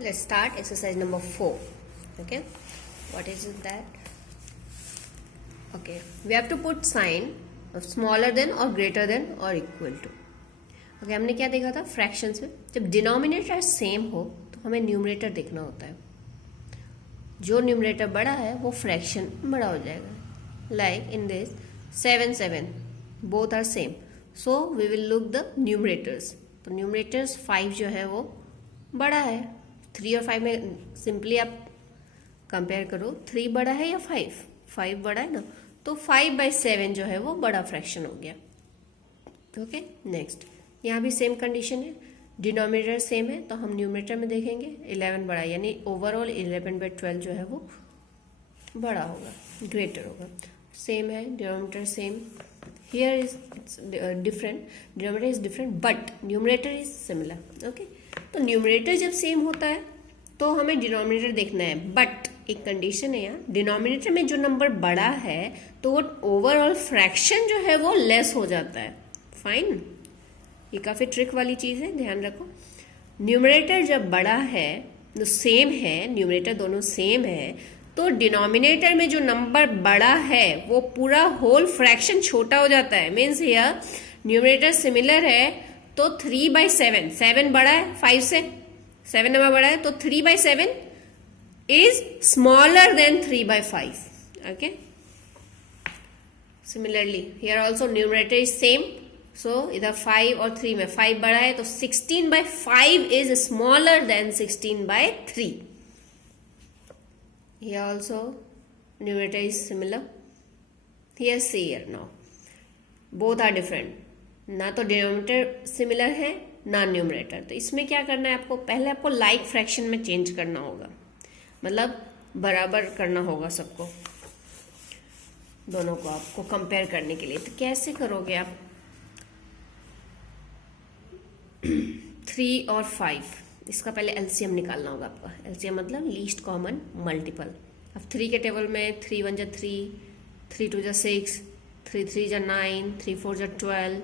Let's start exercise number 4. Okay, what is it that? Okay, we have to put sign of smaller than or greater than or equal to. Okay, हमने क्या देखा था fractions में, जब denominator same हो तो हमें numerator देखना होता है. जो न्यूमरेटर बड़ा है वो फ्रैक्शन बड़ा हो जाएगा. Like in this 7 7 both are same, so we will look the numerators. तो न्यूमरेटर्स 5 जो है वो बड़ा है. 3 और 5 में सिंपली आप कंपेयर करो, 3 बड़ा है या 5 बड़ा है ना, तो 5/7 जो है वो बड़ा फ्रैक्शन हो गया. ओके, नेक्स्ट यहाँ भी सेम कंडीशन है, डिनोमिनेटर सेम है तो हम न्यूमरेटर में देखेंगे 11 बड़ा, यानी ओवरऑल 11/12 जो है वो बड़ा होगा, ग्रेटर होगा. सेम है, denominator same. Here is it's different, denominator is different but numerator is similar. Okay, तो न्यूमरेटर जब सेम होता है तो हमें डिनोमिनेटर देखना है, बट एक कंडीशन है यहाँ, डिनोमिनेटर में जो नंबर बड़ा है तो वो ओवरऑल फ्रैक्शन जो है वो लेस हो जाता है. फाइन, ये काफ़ी ट्रिक वाली चीज़ है, ध्यान रखो. न्यूमरेटर जब बड़ा है तो सेम है, न्यूमरेटर दोनों सेम है, तो डिनोमिनेटर में जो नंबर बड़ा है वो पूरा होल फ्रैक्शन छोटा हो जाता है. मीन्स हियर न्यूमरेटर सिमिलर है तो 3/7, 7 बड़ा है 5 से, 7 नंबर बड़ा है तो 3/7 is smaller than 3/5. Okay, similarly here also numerator is same, so इधर 5 और 3 में 5 बड़ा है तो 16/5 is smaller then 16/3. Here also numerator is similar. Here see here now both are different. ना तो डिनोमिनेटर सिमिलर है ना न्यूमरेटर. तो इसमें क्या करना है आपको, पहले आपको लाइक फ्रैक्शन में चेंज करना होगा, मतलब बराबर करना होगा सबको, दोनों को आपको कंपेयर करने के लिए. तो कैसे करोगे आप? 3 और 5 इसका पहले एलसीएम निकालना होगा आपका. एलसीएम मतलब लीस्ट कॉमन मल्टीपल. अब 3 के टेबल में 3 1 जा 3, 3 2 जा 6, 3 3 जा 9, 3 4 जा 12,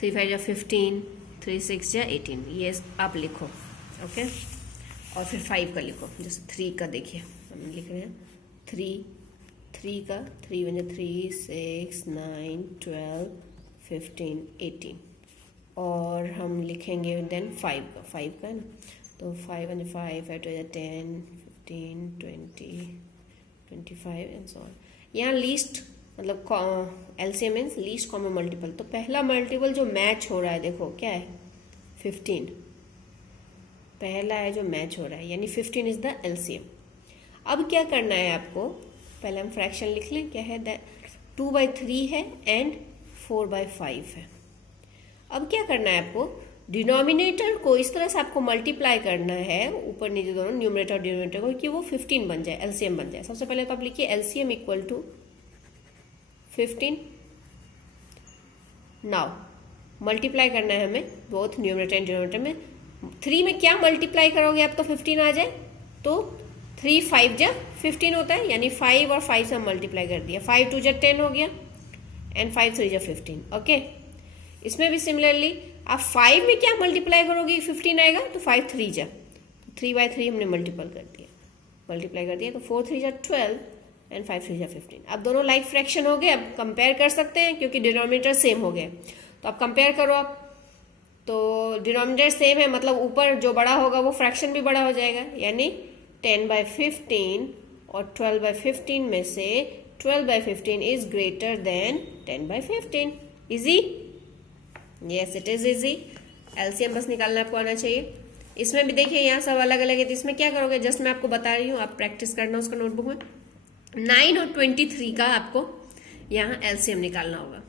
3 5 जा 15, 3 6 जा 18. ये आप लिखो. ओके, और फिर 5 का लिखो. जैसे 3 का देखिए हम लिख रहे हैं 3 का 3 1 जा 3, 6 9 12 15 18. और हम लिखेंगे देन 5 का है ना, तो 5 1 5 5 2 10 15 20 25 एंड सो ऑन. यहाँ लीस्ट मतलब LCM means least common multiple. तो पहला मल्टीपल जो मैच हो रहा है देखो क्या है, 15 पहला है जो मैच हो रहा है, यानी 15 इज द एलसीएम. अब क्या करना है आपको, पहले हम फ्रैक्शन लिख लें. क्या है, 2/3 है एंड 4/5 है. अब क्या करना है आपको, डिनोमिनेटर को इस तरह से आपको मल्टीप्लाई करना है, ऊपर नीचे दोनों न्यूमरेटर और डिनोमिनेटर को, कि वो 15 बन जाए, एलसीएम बन जाए. सबसे पहले तो आप लिखिए LCM equal to 15. Now multiply करना है हमें बोथ न्यूमरेटर एंड डिनोमिनेटर में. 3 में क्या मल्टीप्लाई करोगे आप तो 15 आ जाए, तो 3 5 जा 15 होता है, यानी 5 और 5 से हम मल्टीप्लाई कर दिया. 5 2 जा 10 हो गया एंड 5 3 जा 15. ओके, इसमें भी सिमिलरली आप 5 में क्या मल्टीप्लाई करोगे 15 आएगा, तो 5 3 जा 3/3 हमने मल्टीप्लाई कर दिया, तो 4 3 जा 12 एंड 5 3 जा 15. अब दोनों लाइक फ्रैक्शन हो गए. अब कंपेयर कर सकते हैं क्योंकि डिनोमिनेटर सेम हो गए, तो अब कंपेयर करो आप. तो डिनोमिनेटर सेम है मतलब ऊपर जो बड़ा होगा वो फ्रैक्शन भी बड़ा हो जाएगा, यानी 10/15 और 12/15 में से 12/15 is greater than 10/15. Easy? Yes, it is easy. LCM बस निकालना आपको आना चाहिए. इसमें भी देखिए यहाँ सब अलग अलग है, तो इसमें क्या करोगे, जस्ट मैं आपको बता रही हूँ, आप प्रैक्टिस करना उसका नोटबुक में. 9 और 23 का आपको यहाँ एलसीएम निकालना होगा.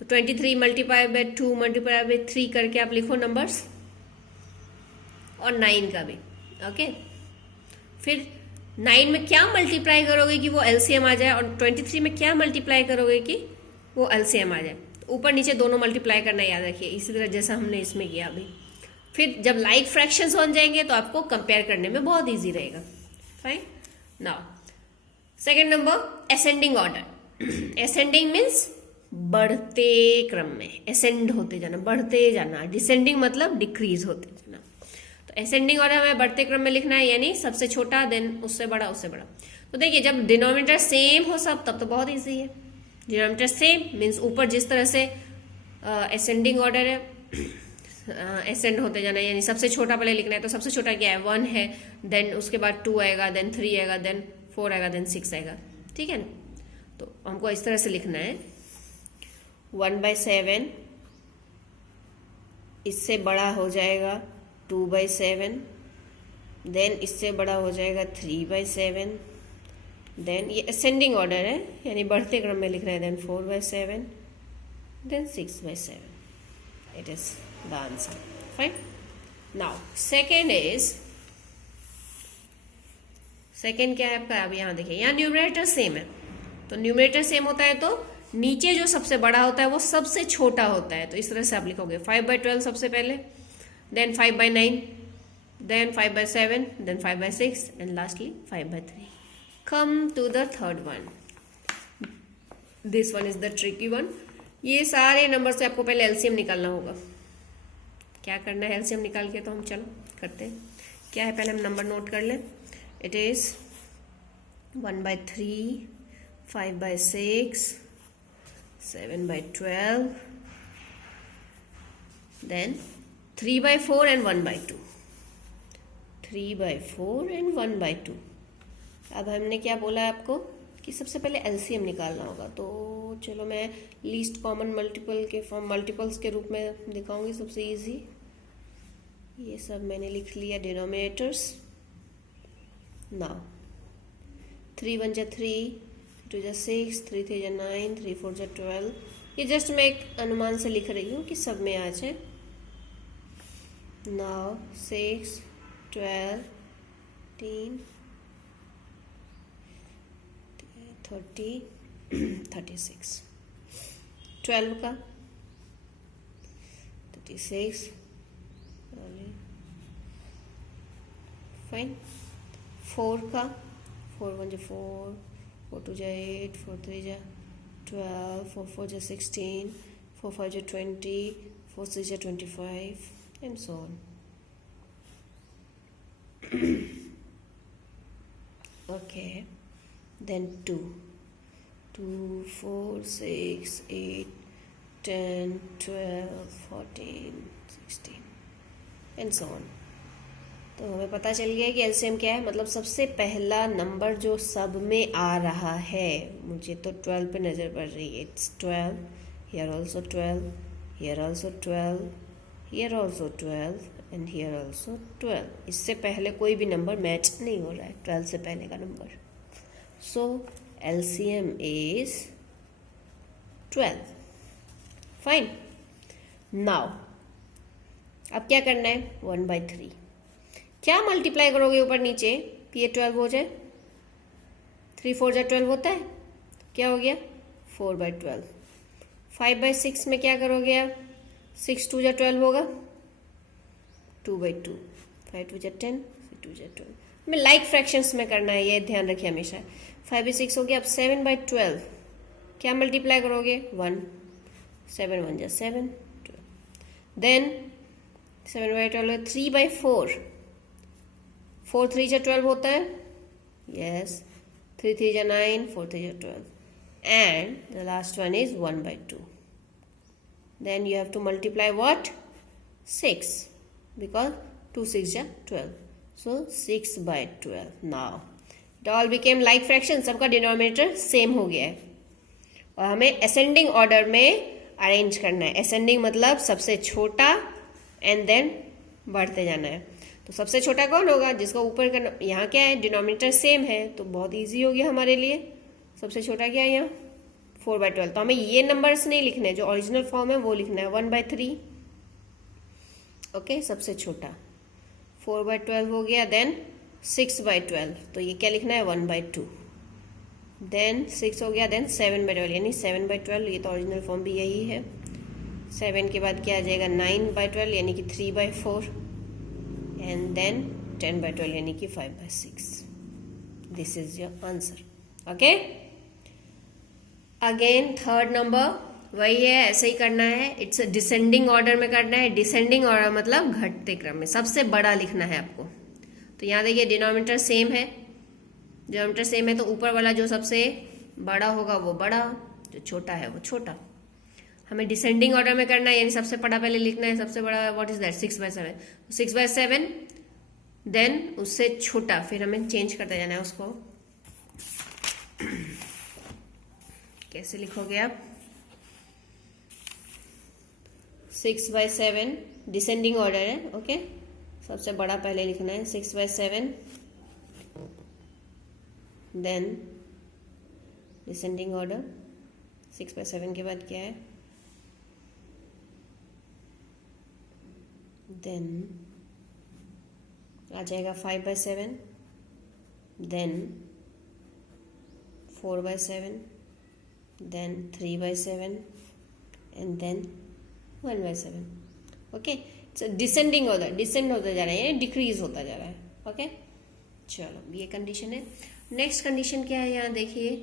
तो 23 मल्टीप्लाई बाय 2 मल्टीप्लाई बाय 3 करके आप लिखो नंबर्स, और 9 का भी. ओके, फिर 9 में क्या मल्टीप्लाई करोगे कि वो एलसीएम आ जाए, और 23 में क्या मल्टीप्लाई करोगे कि वो एलसीएम आ जाए. ऊपर नीचे दोनों मल्टीप्लाई करना याद रखिए, इसी तरह जैसा हमने इसमें किया अभी. फिर जब लाइक फ्रैक्शंस बन जाएंगे तो आपको कंपेयर करने में बहुत इजी रहेगा. Fine. Now second number, ascending order. Ascending means बढ़ते क्रम में, असेंड होते जाना, बढ़ते जाना. डिसेंडिंग मतलब डिक्रीज होते जाना. तो असेंडिंग ऑर्डर हमें बढ़ते क्रम में लिखना है, यानी सबसे छोटा देन उससे बड़ा उससे बड़ा। तो देखिए जब डिनोमिनेटर सेम हो सब तब तो बहुत ईजी है। डिनोमिनेटर सेम मीन्स ऊपर जिस तरह से असेंडिंग ऑर्डर है, असेंड होते जाना है, यानी सबसे छोटा पहले लिखना है। तो सबसे छोटा क्या है, 1 है, देन उसके बाद 2 आएगा, देन 3 आएगा, देन 4 आएगा, देन 6 आएगा, ठीक है ना। तो हमको इस तरह से लिखना है 1/7, इससे बड़ा हो जाएगा 2/7, देन इससे बड़ा हो जाएगा 3/7, देन ये असेंडिंग ऑर्डर है यानी बढ़ते क्रम में लिख रहे हैं, then 4/7, then 6/7. It is the answer. Fine. Now second क्या है आपका, अब यहाँ देखिए, यहाँ न्यूमरेटर सेम है। तो न्यूमरेटर सेम होता है तो नीचे जो सबसे बड़ा होता है वो सबसे छोटा होता है। तो इस तरह से आप लिखोगे 5/12 सबसे पहले, then 5/9, then 5/7, then 5/6 and lastly 5/3. Come to the third one. This one is the tricky one. ये सारे नंबर से आपको पहले एलसीएम निकालना होगा। क्या करना है एलसीएम निकाल के, तो हम चलो करते हैं। क्या है, पहले हम नंबर नोट कर लें। It is 1/3, 5/6, 7/12, then 3/4 and 1/2. 3/4 and 1/2. अब हमने क्या बोला आपको कि सबसे पहले एलसीएम निकालना होगा। तो चलो मैं लीस्ट कॉमन मल्टीपल के फॉर्म मल्टीपल्स के रूप में दिखाऊंगी, सबसे इजी। ये सब मैंने लिख लिया डिनोमिनेटर्स। नाउ 3 1 जा 3, 2 जा 6, 3 3 जा 9, 3 4 जा 12। ये जस्ट मैं एक अनुमान से लिख रही हूँ कि सब में आ जाए। नाउ 6 12 3 30 36, 12 का 36, फाइन। 4 का 4 1 जा 4, 4 2 जा 8, 4 3 जा 12, 4 4 जा 16, 4 5 जा 20, 4 6 जा 25 and so on. Okay, then 2 4 6 8 10 12 14 16 and so on. तो हमें पता चल गया कि एलसीएम क्या है, मतलब सबसे पहला नंबर जो सब में आ रहा है। मुझे तो 12 पे नज़र पड़ रही है। It's 12, here also 12, here also 12, here also 12 and here also 12। इससे पहले कोई भी नंबर मैच नहीं हो रहा है 12 से पहले का number. So LCM is 12. Fine. Now अब क्या करना है, 1/3 क्या मल्टीप्लाई करोगे ऊपर नीचे, ये 12 हो जाए। 3 4 जा 12 होता है, क्या हो गया 4/12। 5/6 में क्या करोगे आप, 6 2 जा 12 होगा, 2/2। 5 2 जा 10, 6 2 जा 12। हमें लाइक फ्रैक्शंस में करना है, ये ध्यान रखिए हमेशा। 5/6 हो गया। अब 7/12 क्या मल्टीप्लाई करोगे, 1, 7 1 जा 7, 12। देन 7/12 3/4, 4 3 जा 12 होता है, यस। 3 3 जा 9, 4 3 जा 12 and the last one is 1/2. Then you have to multiply what, 6, because 2 6 जा 12, so 6/12. Now it all became like fraction, सबका डिनोमिनेटर सेम हो गया है और हमें असेंडिंग ऑर्डर में अरेंज करना है। असेंडिंग मतलब सबसे छोटा एंड देन बढ़ते जाना है। तो सबसे छोटा कौन होगा, जिसका ऊपर का यहाँ क्या है, डिनोमिनेटर सेम है, तो बहुत इजी हो गया हमारे लिए। सबसे छोटा क्या है यहाँ, 4/12। तो हमें ये नंबर्स नहीं लिखने हैं, जो ओरिजिनल फॉर्म है वो लिखना है, 1/3। ओके, सबसे छोटा 4/12 हो गया। देन 6/12, तो ये क्या लिखना है, 1/2। देन 6 हो गया, देन 7/12 यानी 7/12, ये तो ओरिजिनल फॉर्म भी यही है। 7 के बाद क्या आ जाएगा, 9/12 यानी कि 3/4 एंड देन 10/12 यानी कि 5/6. This is your answer. Okay, again third number वही है, ऐसे ही करना है। इट्स डिसेंडिंग ऑर्डर में करना है। डिसेंडिंग ऑर्डर मतलब घटते क्रम में सबसे बड़ा लिखना है आपको। तो यहाँ देखिए डिनोमिनेटर सेम है, डिनोमिनेटर सेम है तो ऊपर वाला जो सबसे बड़ा होगा वो बड़ा, जो छोटा है वो छोटा। हमें डिसेंडिंग ऑर्डर में करना है, यानी सबसे बड़ा पहले लिखना है। सबसे बड़ा व्हाट इज दैट, 6/7। 6/7 देन उससे छोटा, फिर हमें चेंज करते जाना है उसको। कैसे लिखोगे आप? 6/7 डिसेंडिंग ऑर्डर है, ओके। सबसे बड़ा पहले लिखना है 6/7, देन डिसेंडिंग ऑर्डर। 6/7 के बाद क्या है? देन आ जाएगा 5/7, then 4/7, then 3/7 and then 1/7। Okay, descending order, descend होता जा रहा है, डिक्रीज होता जा रहा है। ओके, चलो ये कंडीशन है। नेक्स्ट कंडीशन क्या है यहाँ देखिए,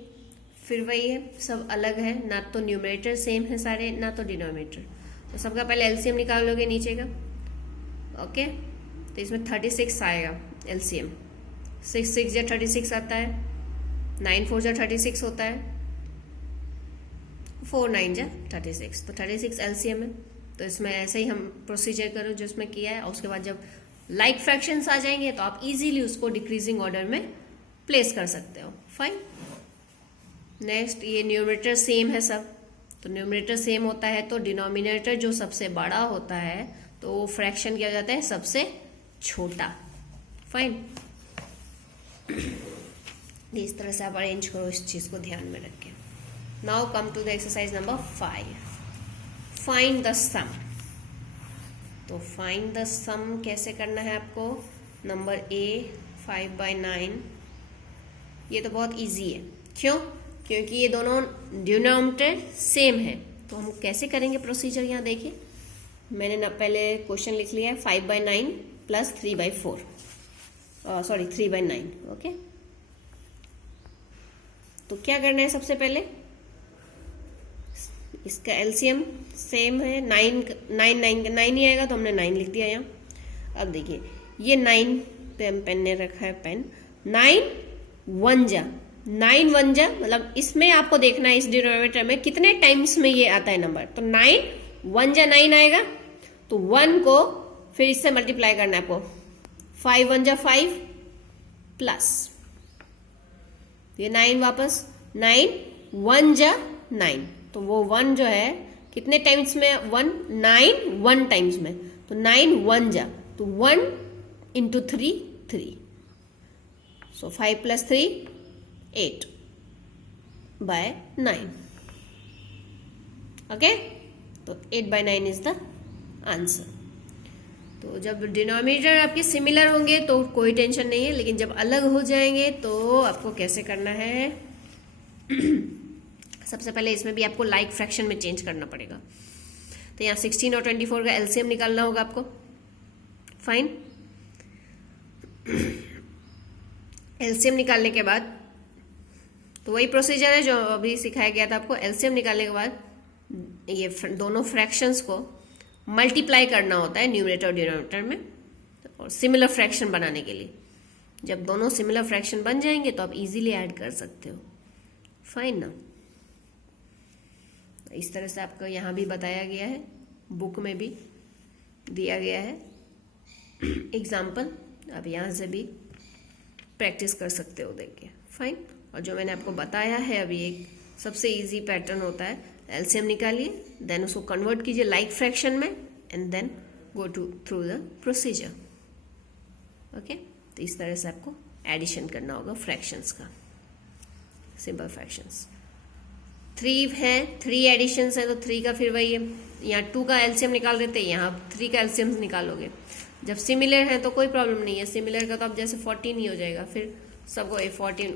फिर वही है, सब अलग है, ना तो न्यूमरेटर सेम है सारे, ना तो डिनोमिनेटर। तो सबका पहले एलसीएम निकालोगे नीचे का। ओके, तो इसमें 36 आएगा एलसीएम। 6 या 36 आता है, 9 4 या 36 होता है, 4 9 या 36, तो 36 एलसीएम है। तो इसमें ऐसे ही हम प्रोसीजर करो जो इसमें किया है, और उसके बाद जब लाइक फ्रैक्शंस आ जाएंगे तो आप इजीली उसको डिक्रीजिंग ऑर्डर में प्लेस कर सकते हो। फाइन। नेक्स्ट, ये न्यूमरेटर सेम है सब, तो न्यूमरेटर सेम होता है तो डिनोमिनेटर जो सबसे बड़ा होता है तो वो फ्रैक्शन क्या हो जाता है, सबसे छोटा। फाइन। इस तरह से आप अरेंज करो इस चीज को ध्यान में रख के। Now come to the exercise number 5, find the sum. तो फाइंड द सम कैसे करना है आपको? नंबर ए 5/9, ये तो बहुत इजी है। क्यों? क्योंकि ये दोनों डिनोमिनेटर सेम है। तो हम कैसे करेंगे प्रोसीजर, यहाँ देखिए मैंने ना पहले क्वेश्चन लिख लिया है 5/9 प्लस 3/4, सॉरी 3/9। ओके, तो क्या करना है, सबसे पहले इसका एलसीएम सेम है, 9 ही आएगा तो हमने 9 लिख दिया यहाँ। अब देखिए ये 9 पे हम पेन ने रखा है, पेन 9 1 जा 9 1 जा, मतलब इसमें आपको देखना है इस डिनोमिनेटर में कितने टाइम्स में ये आता है नंबर। तो 9 1 जा 9 आएगा, तो 1 को फिर इससे मल्टीप्लाई करना है आपको। 5 1 जा 5 प्लस ये 9 वापस, 9 1 जा 9, तो वो 1 जो है कितने टाइम्स में, 1 9 1 टाइम्स में, तो 9 1 जा, तो 1 इंटू 3 3, सो 5 प्लस 3 8/9। ओके, तो 8/9 इज द आंसर। तो जब डिनोमिनेटर आपके सिमिलर होंगे तो कोई टेंशन नहीं है, लेकिन जब अलग हो जाएंगे तो आपको कैसे करना है सबसे पहले इसमें भी आपको लाइक फ्रैक्शन में चेंज करना पड़ेगा। तो यहाँ 16 और 24 का एलसीएम निकालना होगा आपको। फाइन। एलसीएम निकालने के बाद तो वही प्रोसीजर है जो अभी सिखाया गया था आपको। एलसीएम निकालने के बाद ये दोनों फ्रैक्शंस को मल्टीप्लाई करना होता है न्यूमरेटर और डिनोमिनेटर में, और सिमिलर फ्रैक्शन बनाने के लिए। जब दोनों सिमिलर फ्रैक्शन बन जाएंगे तो आप इजीली ऐड कर सकते हो। फाइन ना, इस तरह से आपको यहाँ भी बताया गया है, बुक में भी दिया गया है एग्जाम्पल। आप यहाँ से भी प्रैक्टिस कर सकते हो देख के। फाइन। और जो मैंने आपको बताया है अभी, एक सबसे इजी पैटर्न होता है, एलसीएम निकालिए, देन उसको कन्वर्ट कीजिए लाइक फ्रैक्शन में, and then go through the procedure. Okay, तो इस तरह से आपको एडिशन करना होगा फ्रैक्शंस का, सिंपल फ्रैक्शंस। 3 है, 3 एडिशंस है, तो 3 का फिर वही है, यहाँ 2 का एलसीएम निकाल देते हैं, यहाँ 3 का एलसीएम निकालोगे। जब सिमिलर है तो कोई प्रॉब्लम नहीं है, सिमिलर का तो अब जैसे 14 ही हो जाएगा, फिर सबको 14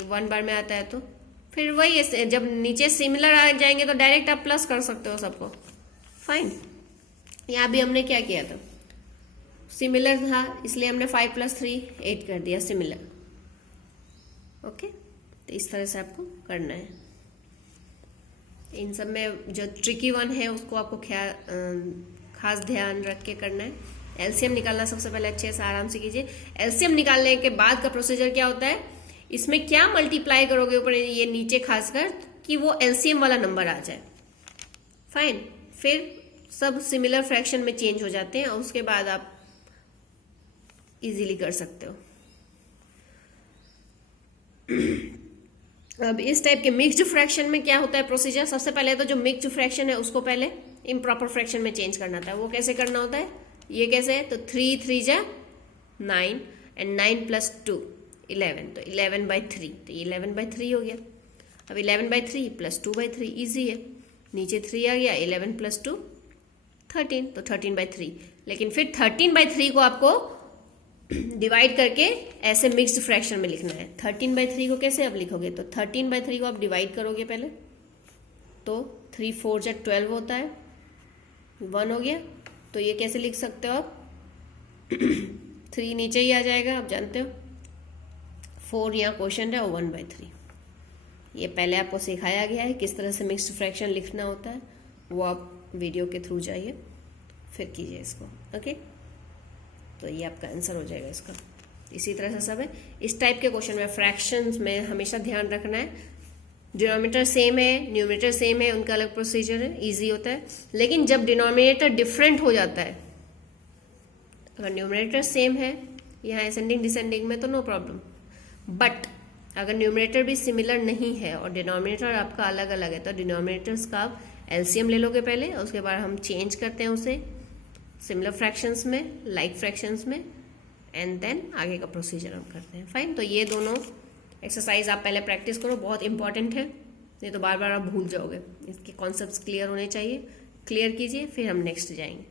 1 बार में आता है, तो फिर वही है। जब नीचे सिमिलर आ जाएंगे तो डायरेक्ट आप प्लस कर सकते हो सबको। फाइन। यहाँ भी हमने क्या किया था, सिमिलर था इसलिए हमने 5 + 3 8 कर दिया सिमिलर। ओके, तो इस तरह से आपको करना है। इन सब में जो ट्रिकी वन है उसको आपको खास ध्यान रख के करना है। एलसीएम निकालना सबसे पहले अच्छे से आराम से कीजिए। एलसीएम निकालने के बाद का प्रोसीजर क्या होता है, इसमें क्या मल्टीप्लाई करोगे ऊपर ये नीचे खासकर कि वो एलसीएम वाला नंबर आ जाए। फाइन, फिर सब सिमिलर फ्रैक्शन में चेंज हो जाते हैं और उसके बाद आप इजीली कर सकते हो। अब इस टाइप के मिक्स्ड फ्रैक्शन में क्या होता है प्रोसीजर, सबसे पहले तो जो मिक्स्ड फ्रैक्शन है उसको पहले इम्प्रॉपर फ्रैक्शन में चेंज करना था। वो कैसे करना होता है, ये कैसे है, तो 3 3 जा 9 एंड 9 प्लस 2 11, तो 11/3, तो 11/3 हो गया। अब 11/3 प्लस 2/3 ईजी है, नीचे 3 आ गया, 11 प्लस 2 13, तो 13/3। लेकिन फिर 13/3 को आपको डिवाइड करके ऐसे मिक्स्ड फ्रैक्शन में लिखना है। 13/3 को कैसे अब लिखोगे, तो 13/3 को आप डिवाइड करोगे पहले, तो 3 4 जा 12 होता है, 1 हो गया। तो ये कैसे लिख सकते हो आप 3 नीचे ही आ जाएगा, आप जानते हो। 4 यहाँ क्वेश्चन है और 1/3। ये पहले आपको सिखाया गया है किस तरह से मिक्स्ड फ्रैक्शन लिखना होता है, वो आप वीडियो के थ्रू जाइए फिर कीजिए इसको। ओके, तो ये आपका आंसर हो जाएगा इसका। इसी तरह से सब है। इस टाइप के क्वेश्चन में फ्रैक्शंस में हमेशा ध्यान रखना है, डिनोमिनेटर सेम है न्यूमरेटर सेम है, उनका अलग प्रोसीजर है, इजी होता है। लेकिन जब डिनोमिनेटर डिफरेंट हो जाता है, अगर न्यूमरेटर सेम है यहाँ असेंडिंग डिसेंडिंग में तो नो प्रॉब्लम, बट अगर न्यूमरेटर भी सिमिलर नहीं है और डिनोमिनेटर आपका अलग अलग है, तो डिनोमिनेटर्स का आप एलसीएम ले लोगे पहले, और उसके बाद हम चेंज करते हैं उसे सिमिलर फ्रैक्शंस में, लाइक फ्रैक्शंस में, एंड देन आगे का प्रोसीजर हम करते हैं। फाइन, तो ये दोनों एक्सरसाइज आप पहले प्रैक्टिस करो, बहुत इंपॉर्टेंट है, नहीं तो बार बार आप भूल जाओगे। इसके कॉन्सेप्ट्स क्लियर होने चाहिए, क्लियर कीजिए फिर हम नेक्स्ट जाएंगे।